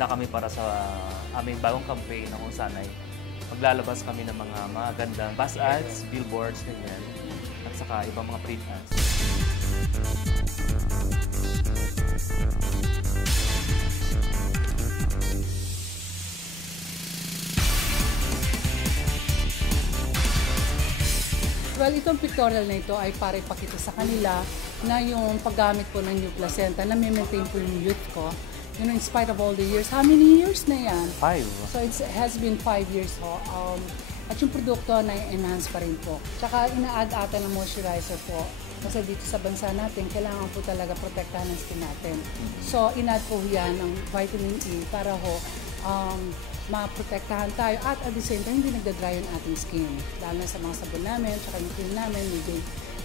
handa kami para sa aming bagong campaign na kung saan ay maglalabas kami ng mga magandang bus ads, billboards, ganyan, at saka ibang mga print ads. Well, itong pictorial na ito ay para ipakita sa kanila na yung paggamit po ng new placenta na may-maintain po yung youth ko. You know, in spite of all the years. How many years na yan? 5. So it has been 5 years ho. At yung produkto na-enhance pa rin po. Tsaka ina-add ata ng moisturizer po. Kasi dito sa bansa natin, kailangan po talaga protektahan ng skin natin. So in-add po yan ng vitamin E para ho maprotektahan tayo at the same time hindi nagda-dry yung ating skin. Lalo na sa mga sabon namin, tsaka yung cream namin, may day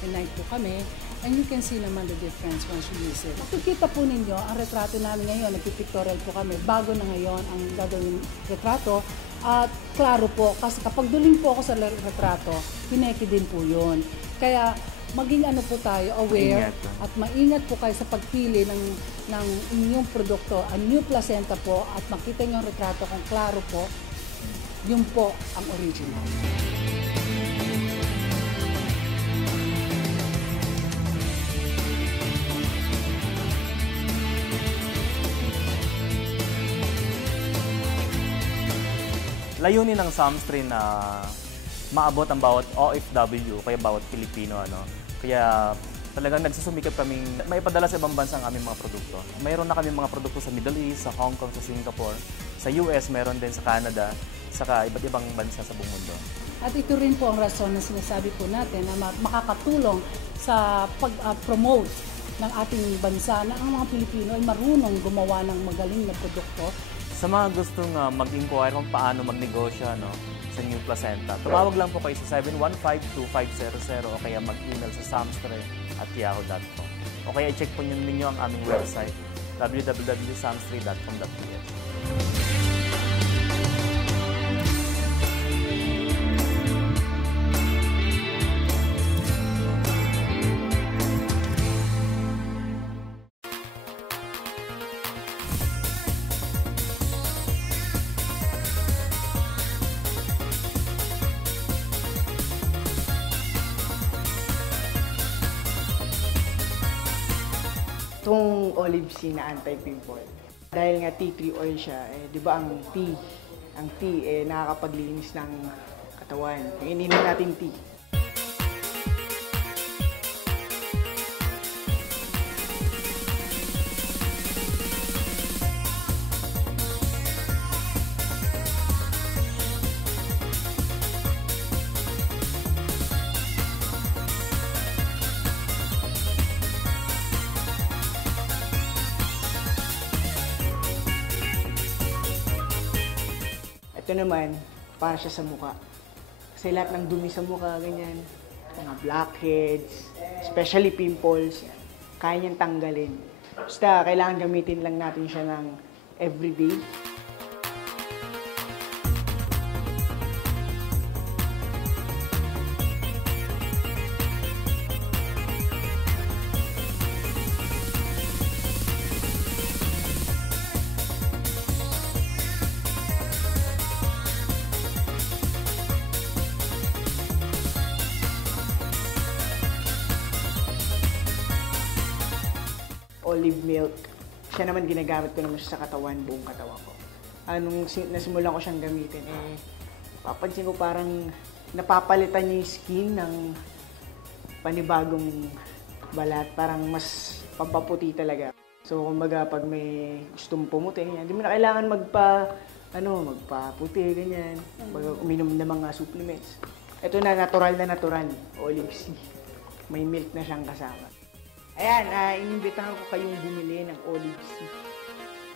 and night po kami. And you can see naman the difference once you use it. Makikita po ninyo, ang retrato namin ngayon, nagpipictorial po kami, bago na ngayon ang gagawin retrato. At klaro po, kasi kapag duling po ako sa retrato, pineki din po yun. Kaya maging ano po tayo, aware at maingat po kayo sa pagpili ng inyong produkto, ang new placenta po, at makita nyo ang retrato kung klaro po, yun po ang original. Layunin ng Samstray na maabot ang bawat OFW, kaya bawat Pilipino, ano. Kaya talagang nagsusumikap kaming maipadala sa ibang bansa ang aming mga produkto. Mayroon na kami mga produkto sa Middle East, sa Hong Kong, sa Singapore, sa US, mayroon din sa Canada, saka iba't ibang bansa sa buong mundo. At ito rin po ang rason na sinasabi po natin na makakatulong sa pag-promote ng ating bansa na ang mga Pilipino ay marunong gumawa ng magaling na produkto. Sa mga gustong mag-inquire kung paano magnegosyo, no, sa new placenta, tumawag lang po kayo sa 715-2500 o kaya mag-email sa samstray@yahoo.com. O kaya i-check po ninyo ang aming website www.samstray.com.ph. Itong olive sea na anti-pimple. Dahil nga tea tree oil siya, di ba ang tea nakakapaglinis ng katawan. Yung ininom natin tea. Ito naman, para siya sa mukha. Kasi lahat ng dumi sa mukha, ganyan, mga blackheads, especially pimples, kaya niyang tanggalin. Basta, kailangan gamitin lang natin siya ng everyday. Olive milk. Siya naman ginagamit ko naman siya sa katawan, buong katawan ko. Nung nasimulan ko siyang gamitin, papansin ko parang napapalitan niya yung skin ng panibagong balat. Parang mas pampaputi talaga. So, kumbaga, pag may gustong pumuti, hindi mo na kailangan magpaputi, ganyan. Pag uminom ng mga supplements. Ito na, natural, olive sea. May milk na siyang kasama. Ayan, inimbitahan ko kayong bumili ng olive sea.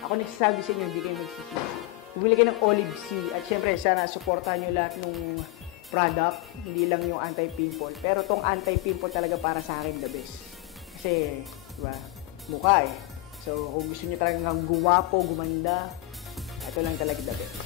Ako nagsasabi sa inyo, hindi kayo magsisisi. Bumili kayo ng olive sea. At syempre, sana supportahan nyo lahat ng product, hindi lang yung anti-pimple. Pero tong anti-pimple talaga para sa akin the best. Kasi, diba, mukha eh. So, kung gusto nyo talagang guwapo, gumanda, ito lang talaga the best.